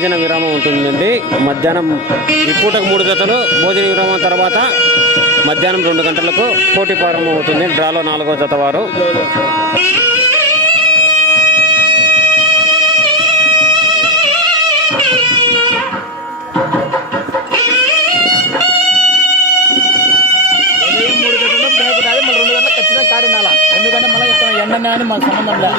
భోజన విరామం ఉంటుందండి. మధ్యాహ్నం ఈ పూటకు మూడు జతలు భోజన విరామం తర్వాత మధ్యాహ్నం రెండు గంటలకు పోటీ ప్రారంభం అవుతుంది. డ్రాలో నాలుగో జత వారు. రెండు ఖచ్చితంగా ఎందుకంటే మళ్ళీ ఎండ అని మన సంబంధం లేదు.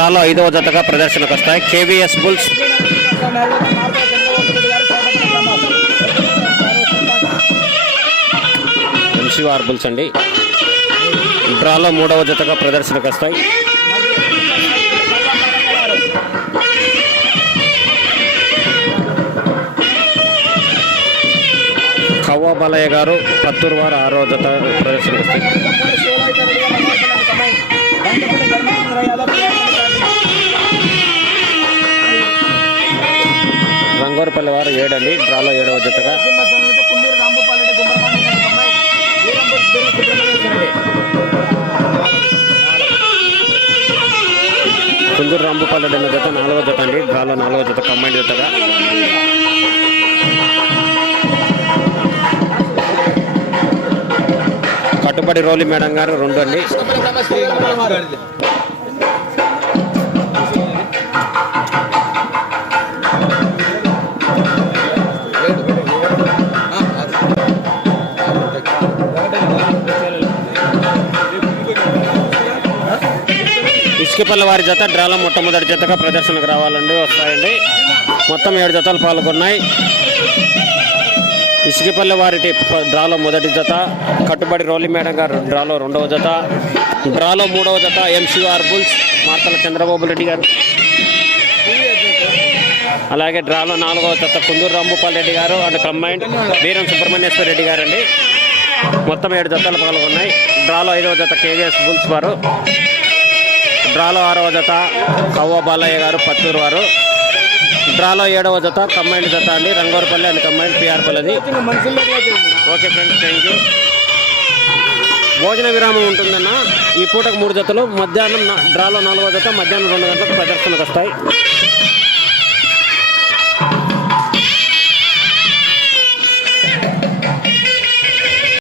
డ్రాలో ఐదవ జతగా ప్రదర్శనకు వస్తాయి కేవీఎస్ బుల్స్. ఎంసీఆర్ బుల్స్ అండి. డ్రాలో మూడవ జతగా ప్రదర్శనకు వస్తాయి కవ్వ బాలయ్య గారు పత్తూరు వారు ఆరో జత ప్రదర్శనకు వస్తాయి రంగోరపల్లి వారు ఏడండి డ్రాలో ఏడవ జతగా. కుందూరు రాంబుపల్లి రెడ్డి జత నాలుగో జత అండి డ్రాలో నాలుగో జత కంబైండ్ జతగా. కట్టుబడి రోలి మేడం గారు రెండు అండి ఇసుకపల్లి వారి జత డ్రాలో మొట్టమొదటి జతగా ప్రదర్శనకు రావాలండి వస్తాయండి. మొత్తం ఏడు జతలు పాల్గొన్నాయి. ఇసుకపల్లి వారి డ్రాలో మొదటి జత కట్టుబడి రోలి మేడం గారు డ్రాలో రెండవ జత డ్రాలో మూడవ జత ఎంసీఆర్ బుల్స్ మార్తల చంద్రబాబు రెడ్డి గారు. అలాగే డ్రాలో నాలుగవ జత కుందూరు రాంభూపాల్ రెడ్డి గారు అండ్ కంబైండ్ వీరం సుబ్రహ్మణ్యేశ్వర రెడ్డి గారు అండి మొత్తం ఏడు జతలు పాల్గొన్నాయి. డ్రాలో ఐదవ జత కేవీఎస్ బుల్స్ వారు. డ్రాలో ఆరవ జత కవ్వ బాలయ్య గారు పత్తూరు వారు. డ్రాలో ఏడవ జత కంబైండ్ జత అండి. రంగోరపల్లి అండ్ కంబైండ్ పిఆర్పల్లిది ఓకే ఫ్రెండ్స్ థ్యాంక్ యూ భోజన విరామం ఉంటుందన్న. ఈ పూటకు మూడు జతలు. మధ్యాహ్నం డ్రాలో నాలుగో జత మధ్యాహ్నం రెండు గంటలకు ప్రదర్శనకు వస్తాయి.